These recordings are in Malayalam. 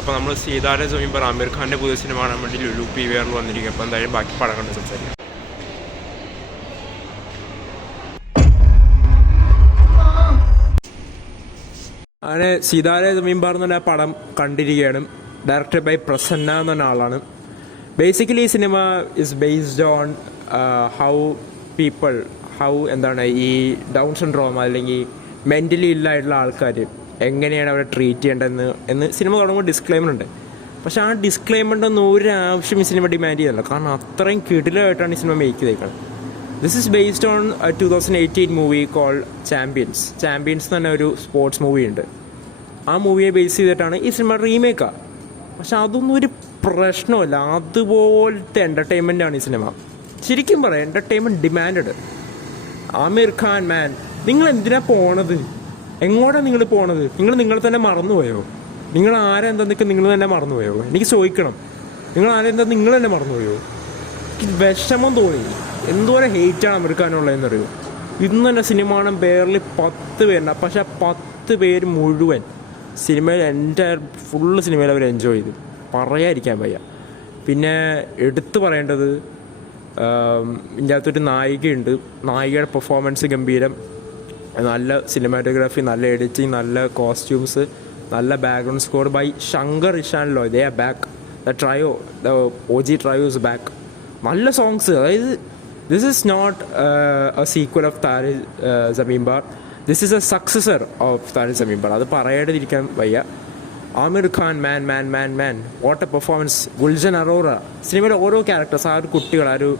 അപ്പോൾ നമ്മൾ സീതാരെ സമീപം ആമിർ ഖാൻ്റെ പുതിയ സിനിമ കാണാൻ വേണ്ടി ലുലു PVR വന്നിരിക്കും. അപ്പോൾ എന്തായാലും ബാക്കി പടം കണ്ട് സംസാരിക്കാം. അങ്ങനെ സീതാരെ സമീപം എന്ന് പറഞ്ഞ പടം കണ്ടിരിക്കുകയാണ്. ഡയറക്റ്റഡ് ബൈ പ്രസന്ന എന്ന് പറഞ്ഞ ആളാണ്. ബേസിക്കലി ഈ cinema is based on how എന്താണ് ഈ ഡൗൺ സിൻഡ്രോം അല്ലെങ്കിൽ മെൻ്റലി ഇല്ലായിട്ടുള്ള ആൾക്കാർ എങ്ങനെയാണ് അവരെ ട്രീറ്റ് ചെയ്യേണ്ടതെന്ന് സിനിമ തുടങ്ങുമ്പോൾ ഡിസ്ക്ലെയിമർ ഉണ്ട്. പക്ഷെ ആ ഡിസ്ക്ലെയിമറിൻ്റെ ഒന്നും ഒരു ആവശ്യം ഈ സിനിമ ഡിമാൻഡ് ചെയ്യുന്നില്ല. കാരണം അത്രയും കിടിലമായിട്ടാണ് ഈ സിനിമ മേക്ക് ചെയ്തേക്കുന്നത്. This is based on 2018 movie called champions എന്ന് തന്നെ ഒരു സ്പോർട്സ് മൂവി ഉണ്ട്. ആ മൂവിയെ ബേസ് ചെയ്തിട്ടാണ് ഈ സിനിമ റീമേക്കാണ്. പക്ഷെ അതൊന്നും ഒരു പ്രശ്നമല്ല. അതുപോലത്തെ എൻ്റർടൈൻമെൻ്റാണ് ഈ സിനിമ. ശരിക്കും പറയാം, എൻ്റർടൈൻമെൻറ്റ് ഡിമാൻഡ്. ആമിർ ഖാൻ മാൻ, നിങ്ങൾ എന്തിനാ പോണത്? എങ്ങോട്ടാണ് നിങ്ങൾ പോണത്? നിങ്ങൾ തന്നെ മറന്നുപോയോ? നിങ്ങൾ ആരെന്താന്നൊക്കെ നിങ്ങൾ തന്നെ മറന്നുപോയോ? എനിക്ക് ചോദിക്കണം, നിങ്ങൾ ആരെന്താ നിങ്ങൾ തന്നെ മറന്നുപോയോ? എനിക്ക് വിഷമം തോന്നി. എന്തോരം ഹെയ്റ്റാണ് ആമിർ ഖാനുള്ളതെന്നറിയോ? ഇന്ന് തന്നെ സിനിമ കാണാൻ പേരിൽ 10 പേരുണ്ട്. പക്ഷെ ആ 10 പേര് മുഴുവൻ സിനിമയിൽ ഫുള്ള് സിനിമയിൽ അവർ എൻജോയ് ചെയ്തു. പറയാതിരിക്കാൻ വയ്യ. പിന്നെ എടുത്തു പറയേണ്ടത്, ഇതിൻ്റെ അകത്തൊരു നായികയുണ്ട്. നായികയുടെ പെർഫോമൻസ് ഗംഭീരം. നല്ല സിനിമാറ്റോഗ്രാഫി, നല്ല എഡിറ്റിംഗ്, നല്ല കോസ്റ്റ്യൂംസ്, നല്ല background score by Shankar Ehsaan Loy. They are back. The OG trio is back. നല്ല സോങ്സ്. അതായത് this is not a sequel of Taare Zameen Par. This is a successor of Taare Zameen Par. അത് പറയാതിരിക്കാൻ വയ്യ. Aamir Khan man what a performance. Gulshan Arora, സിനിമയിലെ ഓരോ ക്യാരക്ടേഴ്സ്, ആ ഒരു കുട്ടികൾ, ആ ഒരു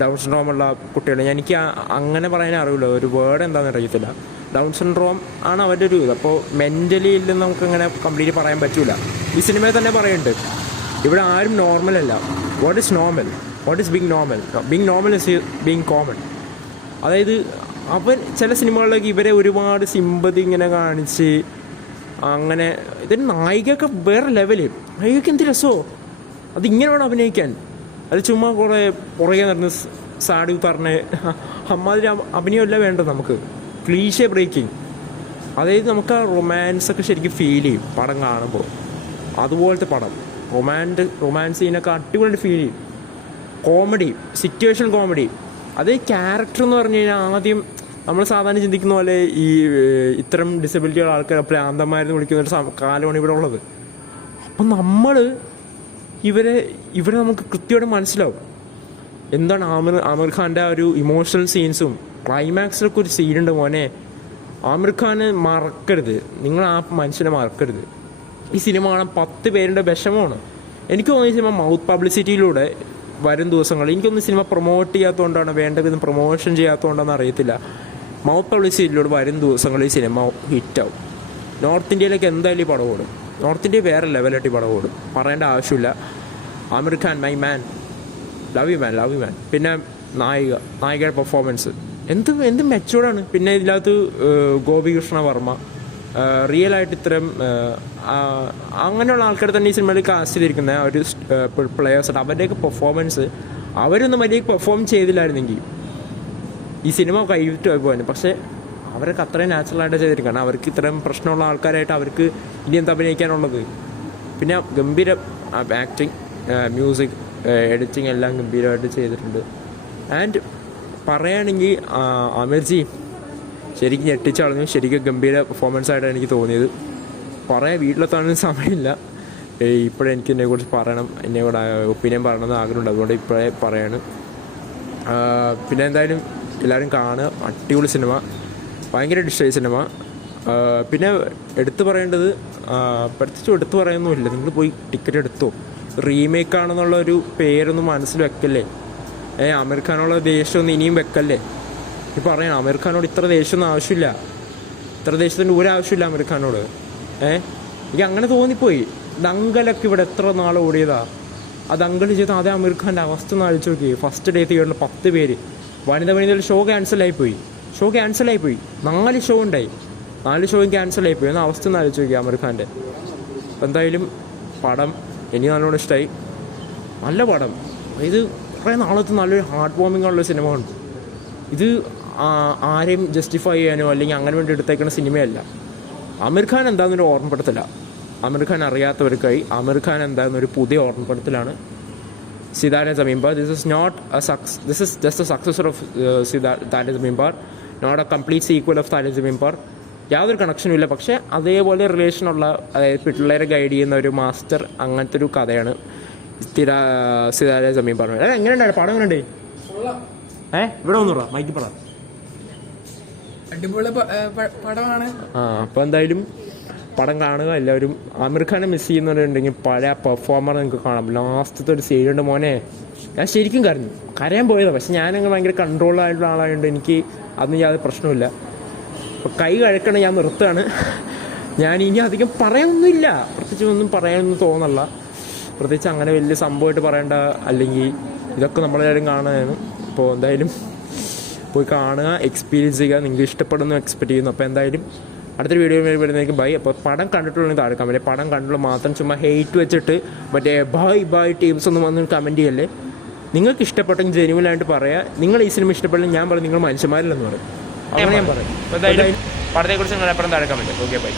ഡൗൺ സിൻഡ്രോമുള്ള കുട്ടികൾ, എനിക്ക് അങ്ങനെ പറയാനേ അറിയില്ല, ഒരു വേർഡ് എന്താണെന്ന് അറിയത്തില്ല. ഡൗൺ സിൻഡ്രോം ആണ് അവരുടെ ഒരു ഇത്. അപ്പോൾ മെൻ്റലി ഇല്ലെന്ന് നമുക്കങ്ങനെ കംപ്ലീറ്റ് പറയാൻ പറ്റില്ല. ഈ സിനിമയിൽ തന്നെ പറയുന്നുണ്ട്, ഇവിടെ ആരും നോർമലല്ല. What is normal? What is being normal? Being normal is being common. അതായത് അവൻ ചില സിനിമകളിലേക്ക് ഇവരെ ഒരുപാട് സിമ്പതി ഇങ്ങനെ കാണിച്ച് അങ്ങനെ, ഇതിന് നായികയൊക്കെ വേറെ ലെവല്. നായികയ്ക്ക് എന്ത് രസമോ! അതിങ്ങനെ വേണം അഭിനയിക്കാൻ. അത് ചുമ്മാ കുറേ പുറകെ നടന്ന് സാഡി പറഞ്ഞ് അമ്മാതിരി അഭിനയമല്ല വേണ്ടത് നമുക്ക്. Cliche breaking. അതായത് നമുക്ക് ആ റൊമാൻസൊക്കെ ശരിക്കും ഫീൽ ചെയ്യും പടം കാണുമ്പോൾ. അതുപോലത്തെ പടം. റൊമാൻസ് സീനൊക്കെ അടിപൊളി ഫീൽ ചെയ്യും. Comedy, situation comedy. അത് ക്യാരക്ടർ എന്ന് പറഞ്ഞു കഴിഞ്ഞാൽ ആദ്യം നമ്മൾ സാധാരണ ചിന്തിക്കുന്ന പോലെ ഈ ഇത്തരം ഡിസബിലിറ്റിയുള്ള ആൾക്കാർ പ്രാന്തന്മാരെന്ന് വിളിക്കുന്ന ഒരു കാലമാണ് ഇവിടെ ഉള്ളത്. അപ്പം നമ്മൾ ഇവരെ നമുക്ക് കൃത്യമായിട്ട് മനസ്സിലാവും എന്താണ് ആമിർ ഖാൻ്റെ ആ ഒരു ഇമോഷണൽ സീൻസും. ക്ലൈമാക്സിലൊക്കെ ഒരു സീനുണ്ട് മോനെ, ആമിർ ഖാനെ മറക്കരുത്. നിങ്ങൾ ആ മനുഷ്യനെ മറക്കരുത്. ഈ സിനിമ കാണാൻ 10 പേരുടെ വിഷമമാണ്. എനിക്ക് തോന്നുന്നു ഈ സിനിമ മൗത്ത് പബ്ലിസിറ്റിയിലൂടെ വരും ദിവസങ്ങൾ, എനിക്കൊന്നും സിനിമ പ്രൊമോട്ട് ചെയ്യാത്തതുകൊണ്ടാണ്, വേണ്ട വിധം പ്രൊമോഷൻ ചെയ്യാത്തതുകൊണ്ടാണെന്ന് അറിയത്തില്ല, മൗത്ത് പബ്ലിസിറ്റിയിലൂടെ വരും ദിവസങ്ങളിൽ ഈ സിനിമ ഹിറ്റാവും. നോർത്ത് ഇന്ത്യയിലേക്ക് എന്തായാലും ഈ പടം ഓടും. നോർത്ത് ഇന്ത്യ വേറെ ലെവലായിട്ട് ഈ പടം ഓടും, പറയേണ്ട ആവശ്യമില്ല. Aamir Khan my man, love you man. പിന്നെ നായികയുടെ പെർഫോമൻസ് എന്ത് മെച്ചൂർഡാണ്. പിന്നെ ഇതിനകത്ത് ഗോപികൃഷ്ണ വർമ്മ, റിയലായിട്ട് ഇത്തരം അങ്ങനെയുള്ള ആൾക്കാർ തന്നെ ഈ സിനിമയിൽ കാസ്റ്റ് ചെയ്തിരിക്കുന്ന ഒരു പ്ലെയേഴ്സാണ്. അവരുടെയൊക്കെ പെർഫോമൻസ്, അവരൊന്നും മര്യാദയ്ക്ക് പെർഫോം ചെയ്തില്ലായിരുന്നെങ്കിൽ ഈ സിനിമ കൈവിട്ട് പോകാൻ. പക്ഷേ അവരൊക്കെ അത്രയും നാച്ചുറലായിട്ട് ചെയ്തിരിക്കുകയാണ്. അവർക്ക് ഇത്രയും പ്രശ്നമുള്ള ആൾക്കാരായിട്ട് അവർക്ക് ഇനി എന്താ അഭിനയിക്കാനുള്ളത്? പിന്നെ ഗംഭീര ആക്ടിങ്, മ്യൂസിക്, എഡിറ്റിംഗ് എല്ലാം ഗംഭീരമായിട്ട് ചെയ്തിട്ടുണ്ട്. ആൻഡ് പറയുകയാണെങ്കിൽ ആമിർജി ശരിക്കും ഞെട്ടിച്ചളഞ്ഞു. ശരിക്കും ഗംഭീര പെർഫോമൻസ് ആയിട്ടാണ് എനിക്ക് തോന്നിയത്. പറയാൻ വീട്ടിലെത്താനൊന്നും സമയമില്ല. ഇപ്പോഴെനിക്ക് എന്നെക്കുറിച്ച് പറയണം, എന്നെക്കൂടെ ഒപ്പീനിയൻ പറയണമെന്ന് ആഗ്രഹമുണ്ട്. അതുകൊണ്ട് ഇപ്പോഴേ പറയാണ്. പിന്നെ എന്തായാലും എല്ലാവരും കാണുക. അടിപൊളി സിനിമ, ഭയങ്കര ഇഷ്ടമായി സിനിമ. പിന്നെ എടുത്തു പറയേണ്ടത്, പ്രത്യേകിച്ച് എടുത്തു പറയുന്നുമില്ല, നിങ്ങൾ പോയി ടിക്കറ്റ് എടുത്തോ. റീമേക്കാണെന്നുള്ളൊരു പേരൊന്നും മനസ്സിൽ വെക്കല്ലേ. ആമിർ ഖാനുള്ള ദേഷ്യമൊന്നും ഇനിയും വെക്കല്ലേ. ഈ പറയണം, ആമിർ ഖാനോട് ഇത്ര ദേഷ്യമൊന്നും ആവശ്യമില്ല. ഇത്ര ദേഷ്യത്തിൻ്റെ ഒരാവശ്യമില്ല ആമിർ ഖാനോട്. എനിക്ക് അങ്ങനെ തോന്നിപ്പോയി. ദങ്കലൊക്കെ ഇവിടെ എത്ര നാൾ ഓടിയതാ. ആ ദങ്കൽ ചെയ്ത അതേ ആമിർ ഖാൻ്റെ അവസ്ഥ ഒന്ന് ആലോചിച്ച് നോക്കി. ഫസ്റ്റ് ഡേ തിയേറ്ററിൽ 10 പേര്. വനിതയിൽ ഷോ ക്യാൻസലായിപ്പോയി. 4 ഷോ ഉണ്ടായി. 4 ഷോയും ക്യാൻസലായിപ്പോയി. എന്ന അവസ്ഥ ഒന്ന് ആലോചിച്ച് നോക്കി ആമിർ ഖാൻ്റെ. എന്തായാലും പടം എനിക്ക് നല്ലോണം ഇഷ്ടമായി. നല്ല പടം. ഇത് കുറേ നാളത്തെ നല്ലൊരു ഹാർട്ട് വാമിംഗ് ഉള്ളൊരു സിനിമ ഉണ്ട്. ഇത് ആരെയും ജസ്റ്റിഫൈ ചെയ്യാനോ അല്ലെങ്കിൽ അങ്ങനെ വേണ്ടി എടുത്തേക്കുന്ന സിനിമയല്ല. ആമിർ ഖാൻ എന്താണെന്നൊരു ഓർമ്മപ്പെടുത്തില്ല. ആമിർ ഖാൻ അറിയാത്തവർക്കായി ആമിർ ഖാൻ എന്താണെന്നൊരു പുതിയ ഓർമ്മപ്പെടുത്തലാണ് Sitaare Zameen Par. This is just a successor of Taare Zameen Par, not a complete sequel of Taare Zameen Par. യാതൊരു കണക്ഷനും ഇല്ല, പക്ഷേ അതേപോലെ റിലേഷനുള്ള, അതായത് പിള്ളേരെ ഗൈഡ് ചെയ്യുന്ന ഒരു മാസ്റ്റർ, അങ്ങനത്തെ ഒരു കഥയാണ് സിതാര ജമീൻ പാർ. എങ്ങനെയുണ്ടായിരുന്നു പടം? എങ്ങനെയുണ്ട്? ഇവിടെ ഒന്നുകൂടാ മൈക്ക് പറ. അടിപൊളി പടമാണ്. അപ്പോൾ എന്തായാലും പടം കാണുക എല്ലാവരും. ആമിർ ഖാനെ മിസ് ചെയ്യുന്നവരുണ്ടെങ്കിൽ പഴയ പെർഫോമർ നിങ്ങൾക്ക് കാണാം. ലാസ്റ്റത്തെ ഒരു സീനുണ്ട് മോനെ, ഞാൻ ശരിക്കും കരയാൻ പോയതാണ്. പക്ഷെ ഞാനങ്ങ് ഭയങ്കര കൺട്രോളായിട്ടുള്ള ആളായതുകൊണ്ട് എനിക്ക് അതൊന്നും യാതൊരു പ്രശ്നമില്ല. അപ്പോൾ കൈ കഴക്കണം, ഞാൻ നിർത്തുകയാണ്. ഞാൻ ഇനി അധികം പറയാനൊന്നുമില്ല, പ്രത്യേകിച്ച് ഒന്നും പറയാനൊന്നും തോന്നല്ല. പ്രത്യേകിച്ച് അങ്ങനെ വലിയ സംഭവമായിട്ട് പറയേണ്ട, അല്ലെങ്കിൽ ഇതൊക്കെ നമ്മളെല്ലാവരും കാണുകയാണ്. അപ്പോൾ എന്തായാലും പോയി കാണുക, എക്സ്പീരിയൻസ് ചെയ്യുക. നിങ്ങൾക്ക് ഇഷ്ടപ്പെടുന്നു എക്സ്പെക്ട് ചെയ്യുന്നു. അപ്പോൾ എന്തായാലും അടുത്തൊരു വീഡിയോ വരുന്നതായിരിക്കും. ബൈ. അപ്പോൾ പടം കണ്ടിട്ടുണ്ടെങ്കിൽ താഴെ കമൻറ്റ്. പടം കണ്ടിട്ടുള്ള മാത്രം ചുമ്മാ ഹെയ്റ്റ് വെച്ചിട്ട് മറ്റേ ബൈ ടീംസ് ഒന്നും വന്ന് കമൻറ്റ് ചെയ്യല്ലേ. നിങ്ങൾക്ക് ഇഷ്ടപ്പെട്ടെങ്കിൽ ജെന്യുവനായിട്ട് പറയാം. നിങ്ങൾ ഈ സിനിമ ഇഷ്ടപ്പെടില്ല ഞാൻ പറയും നിങ്ങൾ മനുഷ്യന്മാരില്ലെന്ന് പറയും. അങ്ങനെ ഞാൻ പറയും. അപ്പോൾ എന്തായാലും പടത്തെക്കുറിച്ച് നിങ്ങൾ എപ്പോഴും താഴെ കമൻറ്റ്. Okay bye.